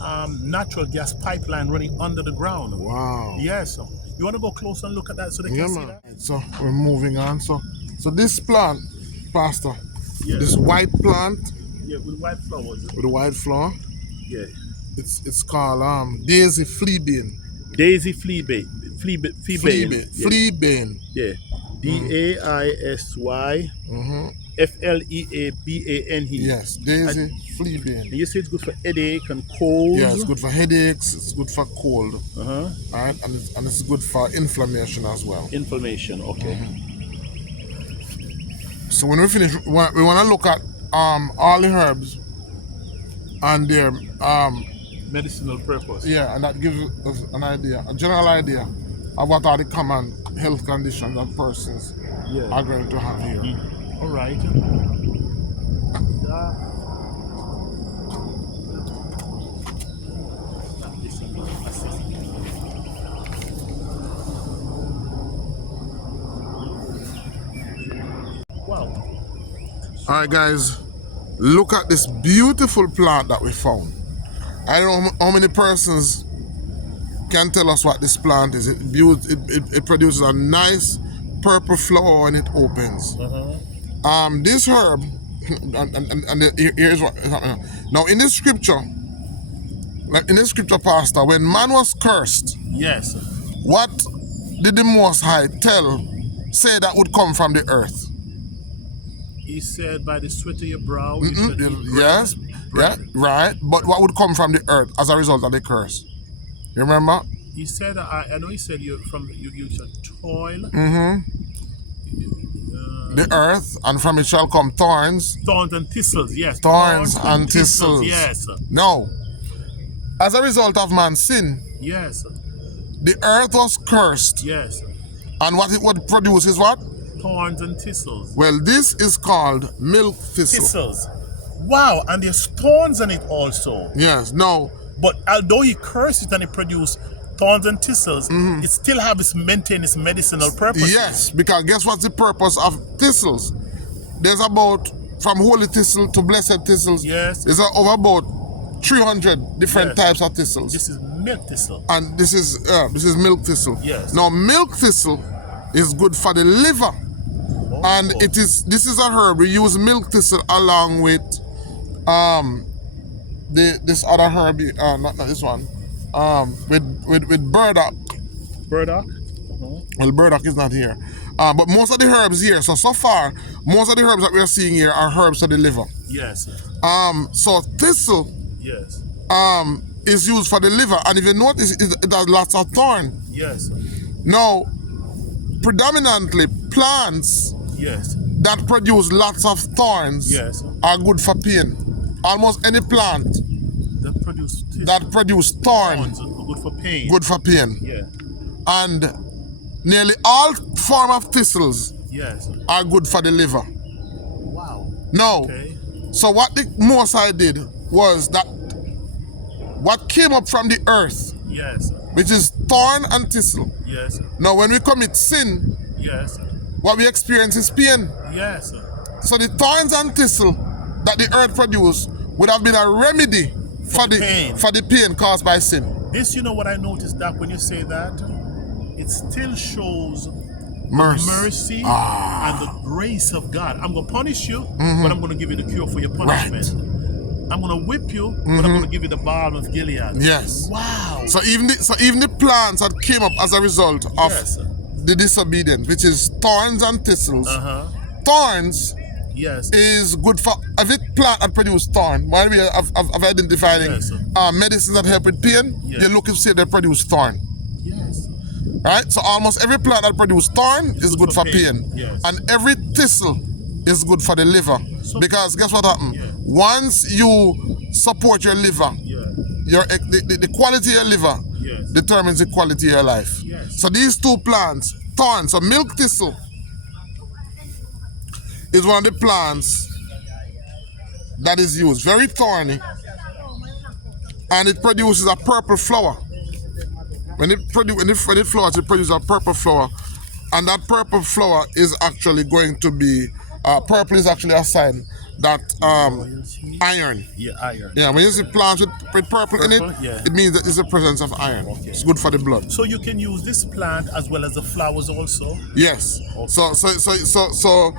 natural gas pipeline running under the ground. Wow. Yes. You want to go close and look at that so they Yeah, can see man. that? So we're moving on. So this plant, Pastor, Yeah. this white plant Yeah, with white flowers. with a white flower, Yeah. it's called daisy fleabane. Daisy fleabane. Fleabane. Fleabane. Yeah. DAISY FLEABANE. Yes, daisy fleabane. And you say it's good for headache and cold. Yeah, it's good for headaches. It's good for cold. Uh-huh. Right, and it's good for inflammation as well. Inflammation. Okay. So when we finish, we want to look at all the herbs and their Medicinal purpose. yeah, and that gives us an idea, a general idea of what are the common health conditions that persons are going to have here. All right. Wow. All right, guys, look at this beautiful plant that we found. I don't know how many persons can tell us what this plant is. It produces a nice purple flower when it opens. This herb, here's what now in this scripture, Pastor, when man was cursed, Yes. what did the Most High say that would come from the earth? He said, by the sweat of your brow, you shall eat bread. Yes, yeah, right. But what would come from the earth as a result of the curse? You remember? He said, I know he said you shall toil the earth, and from it shall come thorns. Thorns and thistles, yes. Thorns and thistles. Yes. No. As a result of man's sin, Yes. the earth was cursed. Yes. And what it would produce is what? Thorns and thistles. Well, this is called milk thistle. Thistles. Wow, and there's thorns in it also. Yes, no. But although he cursed it and it produced thorns and thistles, it still have its maintain its medicinal purpose. Yes, because guess what's the purpose of thistles? There's about, from holy thistle to blessed thistles, Yes. there's over about 300 different Yes. types of thistles. This is milk thistle. And this is milk thistle. Yes. Now milk thistle is good for the liver. Oh. And this is a herb. We use milk thistle along with this other herb, not this one, with burdock. Burdock. Well, burdock is not here, but most of the herbs here. So far, most of the herbs that we are seeing here are herbs for the liver. Yes. So thistle Yes. is used for the liver, and if you notice, it has lots of thorn. Yes. Now, predominantly plants Yes. that produce lots of thorns Yes. are good for pain. Almost any plant That produce that produce thorn, thorns are good for pain. good for pain. Yeah. And nearly all form of thistles Yes. are good for the liver. Wow. Now, Okay. so what the Mosai did was that what came up from the earth, Yes. which is thorn and thistle. Yes. Now, when we commit sin, Yes. what we experience is pain. Yes. So the thorns and thistle that the earth produced would have been a remedy for the pain. the pain caused by sin. This, you know what I noticed, Doc, when you say that? It still shows mercy and the grace of God. I'm going to punish you, but I'm going to give you the cure for your punishment. I'm going to whip you, but I'm going to give you the balm of Gilead. Yes. Wow. So even the plants that came up as a result of Yes. the disobedience, which is thorns and thistles. Thorns Yes. is good for every plant that produce thorn. One way of identifying Yes. medicines that help with pain, Yes. you look and see they produce thorn. Yes. Right? So almost every plant that produce thorn is good for pain. Yes. And every thistle is good for the liver. Because guess what happens? Yeah. Once you support your liver, Yeah. the quality of your liver Yes. determines the quality of your life. Yes. So these two plants, thorn, so milk thistle is one of the plants that is used, very thorny, and it produces a purple flower. When it flowers, it produces a purple flower, and that purple flower is actually going to be purple is actually a sign that iron. Yeah, iron. Yeah, when you see plants with purple in it, Yeah. it means that it's a presence of iron. Okay. It's good for the blood. So you can use this plant as well as the flowers also? Yes. Okay. So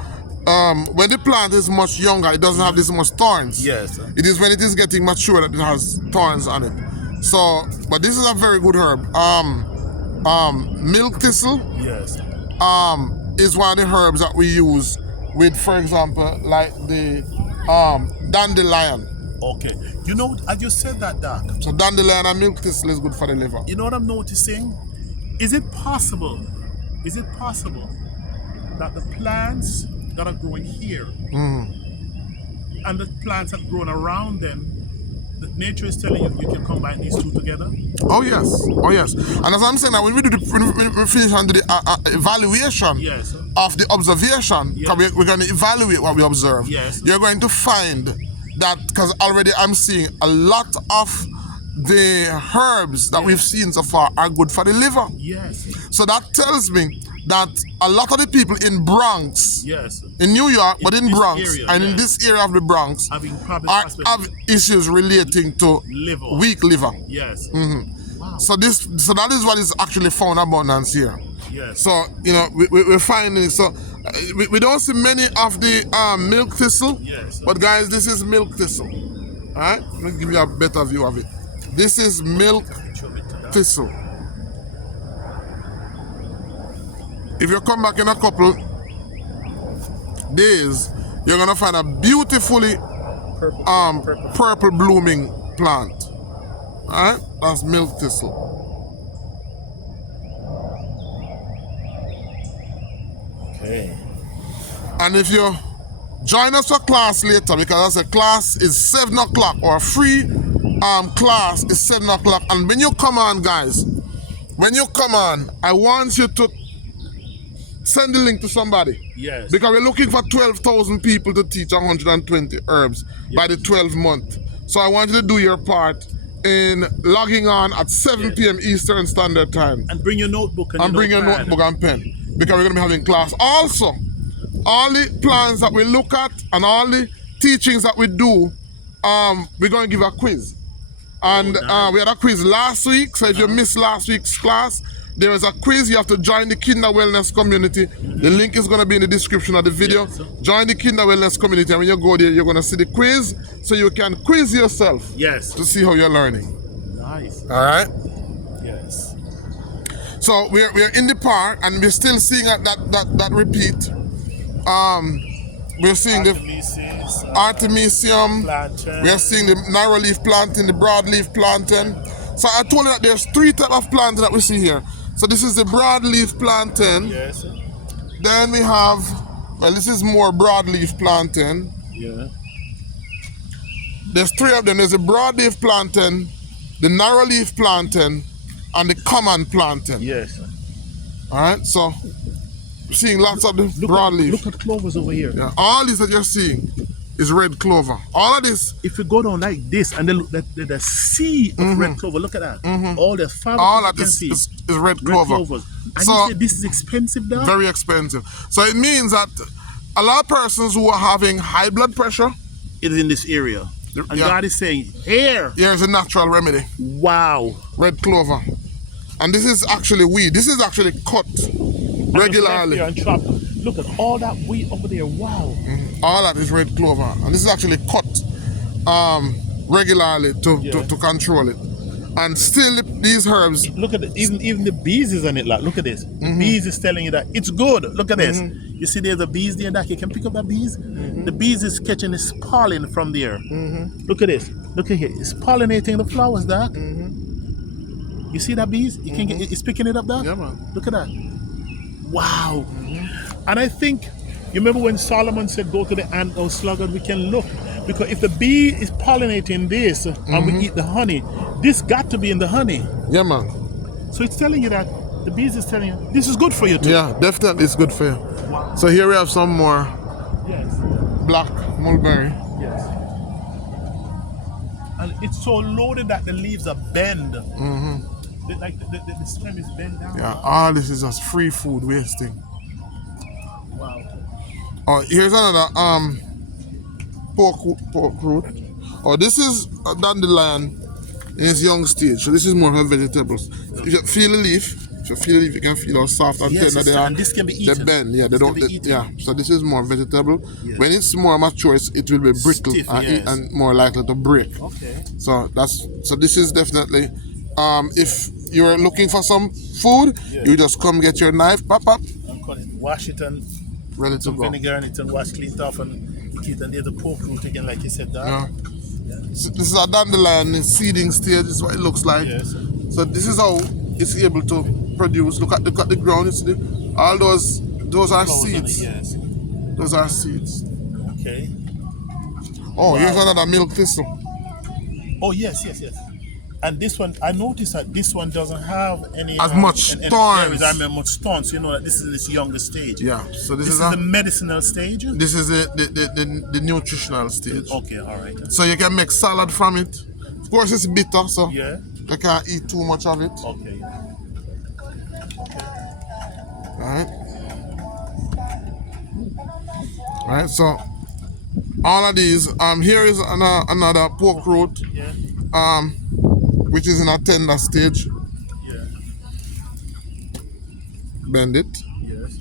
when the plant is much younger, it doesn't have this much thorns. Yes. It is when it is getting mature that it has thorns on it. So, but this is a very good herb. Milk thistle Yes. is one of the herbs that we use with, for example, like the dandelion. Okay. You know, as you said that, Doc, So dandelion and milk thistle is good for the liver. you know what I'm noticing? Is it possible that the plants that are growing here and the plants that are growing around them, that nature is telling you can combine these two together? Oh yes. And as I'm saying, that when we finish and do the evaluation Yes. of the observation, Yes. because we're going to evaluate what we observe. Yes. You're going to find that, because already I'm seeing a lot of the herbs that we've seen so far are good for the liver. Yes. So that tells me that a lot of the people in Bronx, Yes. in New York, but in this Bronx, area, and in yes. this area of the Bronx, Having problems have issues relating to liver. weak liver. Yes. Wow. So that is what is actually found abundance here. Yes. So we're finding we don't see many of the milk thistle. Yes. But guys, this is milk thistle. All right, let me give you a better view of it. This is milk thistle. If you come back in a couple days, you're gonna find a beautifully purple blooming plant. All right, that's milk thistle. Okay. And if you join us for class later, because as a class is 7 o'clock, or a free class is 7 o'clock. And when you come on, guys, when you come on, I want you to send the link to somebody. Yes. Because we're looking for 12,000 people to teach 120 herbs by the 12th month. So I want you to do your part in logging on at 7 p.m. Eastern Standard Time. And bring your notebook and bring your notebook and pen, because we're going to be having class. Also, all the plans that we look at and all the teachings that we do, we're going to give a quiz. And we had a quiz last week, so if you missed last week's class, there is a quiz. You have to join the Kinder Wellness community. The link is going to be in the description of the video. Join the Kinder Wellness community, and when you go there, you're going to see the quiz, so you can quiz yourself to see how you're learning. Nice. All right? Yes. So we're in the park, and we're still seeing that repeat. We're seeing the Artemisium. Plantain. We're seeing the narrow leaf plantain, the broad leaf plantain. So I told you that there's 3 types of plantain that we see here. So this is the broad leaf plantain. Yes. Then we have, well, this is more broad leaf plantain. Yeah. There's 3 of them. There's the broad leaf plantain, the narrow leaf plantain, and the common plantain. Yes. All right, so we're seeing lots of the broad leaf. Look at clovers over here. Yeah, all these that you're seeing is red clover. All of this. If you go down like this and then look at the sea of red clover, look at that. All the fabric All you of can this see. is red clover. Clovers. And So- you say this is expensive now? Very expensive. So it means that a lot of persons who are having high blood pressure, It is in this area. And Yeah. God is saying, here. here's a natural remedy. Wow. Red clover. And this is actually weed. This is actually cut regularly. And chop. Look at all that wheat over there. Wow. All that is red clover. And this is actually cut regularly to control it. And still these herbs, Look at it. Even the bees is on it. Like, look at this. The bees is telling you that it's good. Look at this. You see there's a bees there that you can pick up that bees. The bees is catching this pollen from there. Look at this. Look at here. It's pollinating the flowers, Doc. You see that bees? You can get it's picking it up, Doc? Yeah, man. Look at that. Wow. And I think you remember when Solomon said go to the ant or sluggard, we can look. Because if the bee is pollinating this and we eat the honey, this got to be in the honey. yeah man. So it's telling you that the bees is telling you this is good for you too. Yeah, definitely it's good for you. Wow. So here we have some more Yes. black mulberry. Yes. And it's so loaded that the leaves are bend. Like the stem is bent down. Yeah, all this is just free food wasting. Wow. Oh, here's another pork root. Oh, this is a dandelion in its young stage. So this is more of a vegetables. If you feel the leaf, you can feel how soft and Yes, tender they are. and this can be eaten. They bend, yeah. They This don't. can be eaten. Yeah. So this is more vegetable. Yes. When it's more mature, it will be brittle Stiff, and, yes. and more likely to break. Okay. So this is definitely. If you're looking for some food, you just come get your knife, pop, And cut it. Wash it and ready to some go. vinegar in it and wash clean off and eat. And there's the pork root again, like you said, Doc. Yeah. So this is a dandelion in seeding stage. This is what it looks like. Yes. So this is how it's able to produce. Look at the ground. You see all those are Flowers on it, seeds. yes. Those are seeds. Okay. Oh, here's another milk thistle. Oh yes. And this one, I noticed that this one doesn't have any As much any thorns. areas, I mean, much thorns. So you know that this is its younger stage. Yeah. So This is the medicinal stage. this is the nutritional stage. Okay, all right. So you can make salad from it. Of course, it's bitter, so Yeah. you can't eat too much of it. Okay. All right, so all of these, here is another pork root, Yeah. which is in a tender stage. Yeah. Bend it. Yes.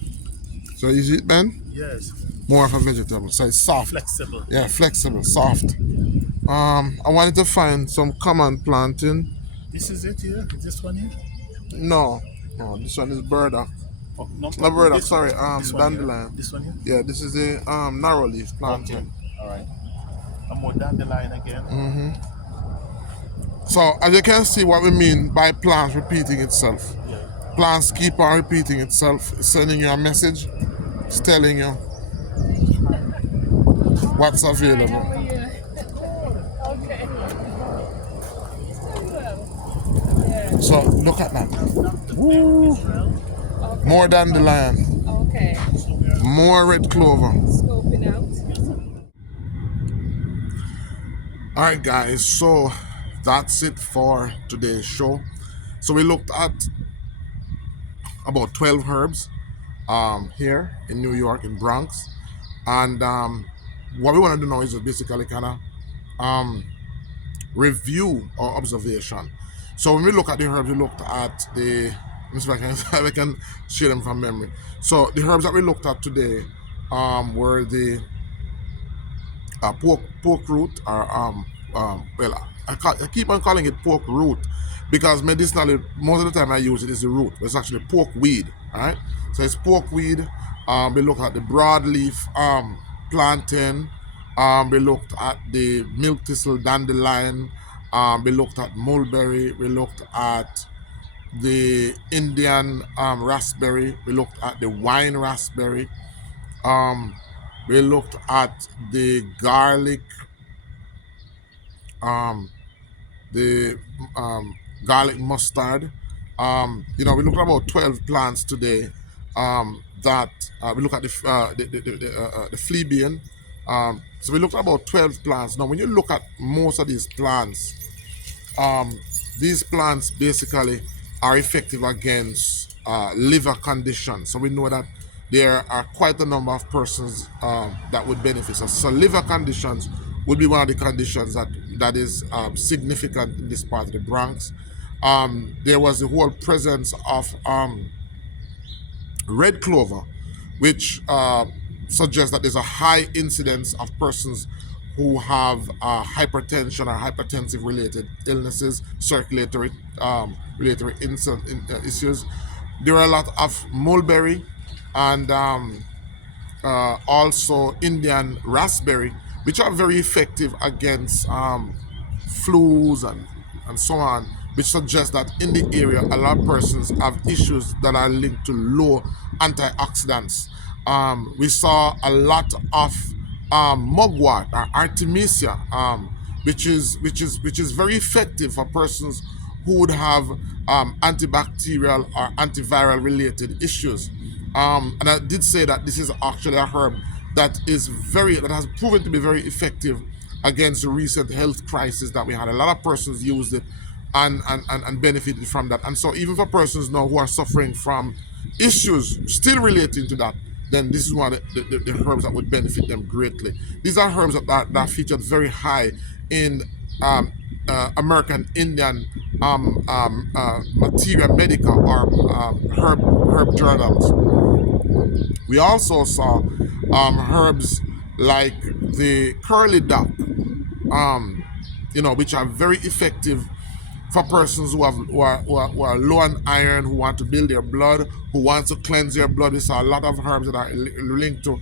So you see it bend? Yes. More of a vegetable, so it's soft. Flexible. Yeah, flexible, soft. I wanted to find some common plantain. This is it here. Is this one here? No, this one is burdock. Oh, no, Not burdock, this sorry, one. This one here. dandelion. This one here. Yeah, this is the narrow leaf Okay. plantain. All right. A more dandelion again. So as you can see what we mean by plants repeating itself. Yeah. Plants keep on repeating itself, sending you a message. It's telling you what's available. Okay. So look at that. Woo. More dandelion, Okay. more red clover. Scoping out. All right, guys. So that's it for today's show. So we looked at about 12 herbs here in New York, in Bronx, and what we want to do now is just basically kind of review our observation. So when we look at the herbs, we looked at the, let me see if I can share them from memory. So the herbs that we looked at today were the pork root, or well, I keep on calling it pork root because medicinally most of the time I use it is the root. It's actually pork weed. All right, so it's pork weed. We looked at the broadleaf plantain. We looked at the milk thistle dandelion. We looked at mulberry. We looked at the Indian raspberry. We looked at the wine raspberry. We looked at the garlic, the garlic mustard. We looked at about 12 plants today. That we looked at the flea bean. So we looked at about 12 plants. Now, when you look at most of these plants basically are effective against liver conditions. So we know that there are quite a number of persons that would benefit. So liver conditions would be one of the conditions that is significant in this part of the Bronx. There was the whole presence of red clover, which suggests that there's a high incidence of persons who have hypertension or hypertensive related illnesses, circulatory related issues. There are a lot of mulberry and also Indian raspberry, which are very effective against flus and so on, which suggests that in the area, a lot of persons have issues that are linked to low antioxidants. We saw a lot of mugwort or artemisia, which is very effective for persons who would have antibacterial or antiviral related issues. And I did say that this is actually a herb that has proven to be very effective against the recent health crisis that we had. A lot of persons used it and benefited from that. And so even for persons now who are suffering from issues still relating to that, then this is one of the herbs that would benefit them greatly. These are herbs that are featured very high in American Indian materia medica or herb journals. We also saw herbs like the curly duck, which are very effective for persons who are low on iron, who want to build their blood, who want to cleanse their blood. We saw a lot of herbs that are linked to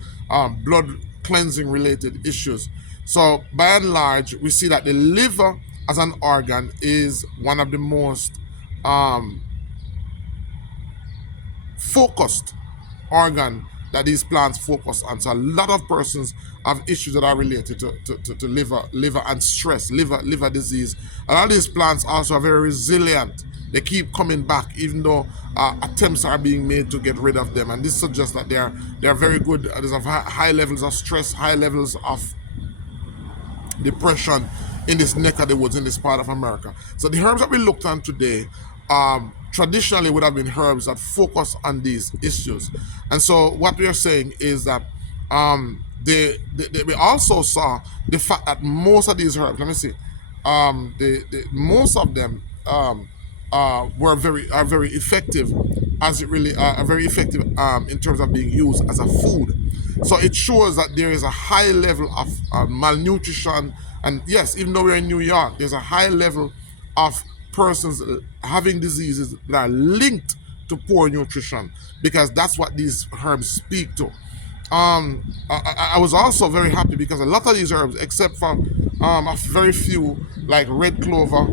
blood cleansing related issues. So by and large, we see that the liver as an organ is one of the most focused organ that these plants focus on. So a lot of persons have issues that are related to liver and stress, liver disease. A lot of these plants also are very resilient. They keep coming back even though attempts are being made to get rid of them. And this suggests that they are very good. There's high levels of stress, high levels of depression in this neck of the woods, in this part of America. So the herbs that we looked at today traditionally would have been herbs that focus on these issues. And so what we are saying is that we also saw the fact that most of these herbs, let me see, most of them are very effective, as it really are very effective in terms of being used as a food. So it shows that there is a high level of malnutrition, and yes, even though we're in New York, there's a high level of persons having diseases that are linked to poor nutrition, because that's what these herbs speak to. I was also very happy because a lot of these herbs, except for a very few like red clover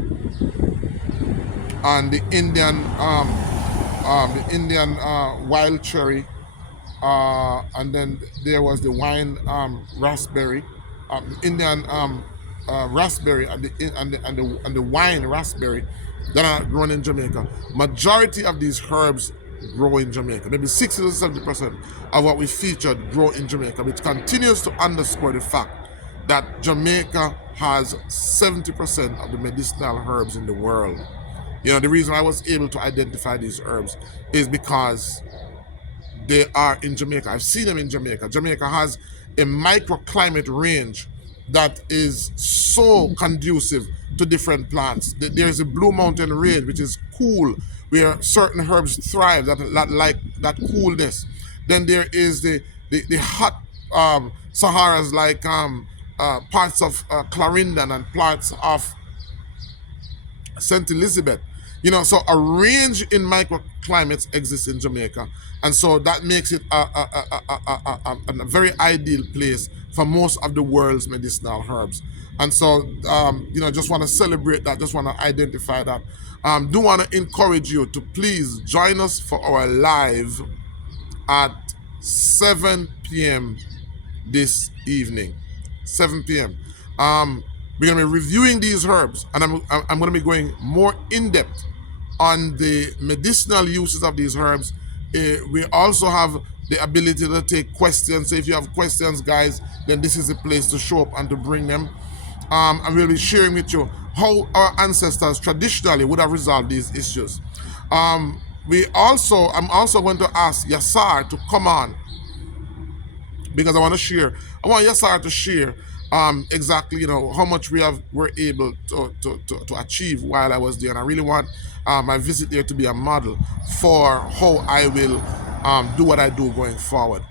and the Indian wild cherry, and then there was the wine raspberry, Indian raspberry, and the wine raspberry that are grown in Jamaica. Majority of these herbs grow in Jamaica. Maybe 60 to 70% of what we featured grow in Jamaica, which continues to underscore the fact that Jamaica has 70% of the medicinal herbs in the world. You know, the reason I was able to identify these herbs is because they are in Jamaica. I've seen them in Jamaica. Jamaica has a microclimate range that is so conducive to different plants. There's a Blue Mountain range, which is cool, where certain herbs thrive that like that coolness. Then there is the hot Saharas, like parts of Clarendon and parts of St. Elizabeth. You know, so a range in microclimates exists in Jamaica, and so that makes it a very ideal place for most of the world's medicinal herbs. And so, you know, just want to celebrate that, just want to identify that. Do want to encourage you to please join us for our live at 7 p.m. this evening. 7 p.m. We're going to be reviewing these herbs, and I'm going to be going more in depth on the medicinal uses of these herbs. We also have the ability to take questions. So if you have questions, guys, then this is the place to show up and to bring them. And we'll be sharing with you how our ancestors traditionally would have resolved these issues. I'm also going to ask Yassar to come on, because I want Yassar to share exactly, you know, how much we're able to achieve while I was there. And I really want my visit there to be a model for how I will do what I do going forward.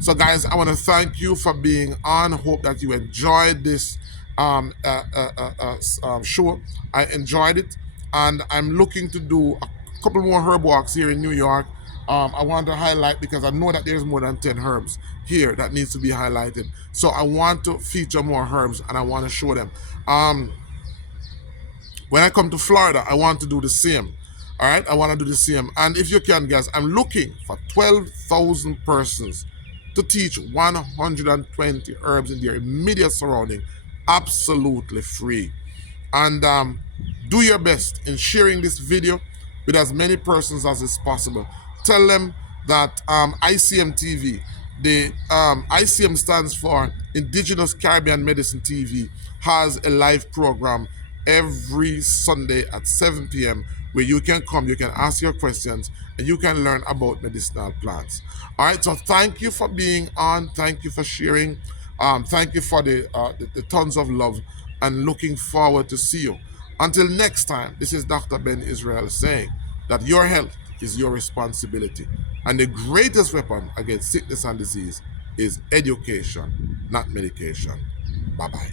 So guys, I want to thank you for being on. Hope that you enjoyed this show. I enjoyed it, and I'm looking to do a couple more herb walks here in New York. I want to highlight, because I know that there's more than 10 herbs here that needs to be highlighted. So I want to feature more herbs, and I want to show them. When I come to Florida, I want to do the same. All right, I want to do the same. And if you can, guys, I'm looking for 12,000 persons to teach 120 herbs in their immediate surrounding, absolutely free. And do your best in sharing this video with as many persons as is possible. Tell them that ICM TV, the ICM stands for Indigenous Caribbean Medicine TV, has a live program every Sunday at 7 p.m. where you can come, you can ask your questions, and you can learn about medicinal plants. All right, so thank you for being on. Thank you for sharing. Thank you for the tons of love, and looking forward to see you. Until next time, this is Dr. Ben Israel saying that your health is your responsibility, and the greatest weapon against sickness and disease is education, not medication. Bye-bye.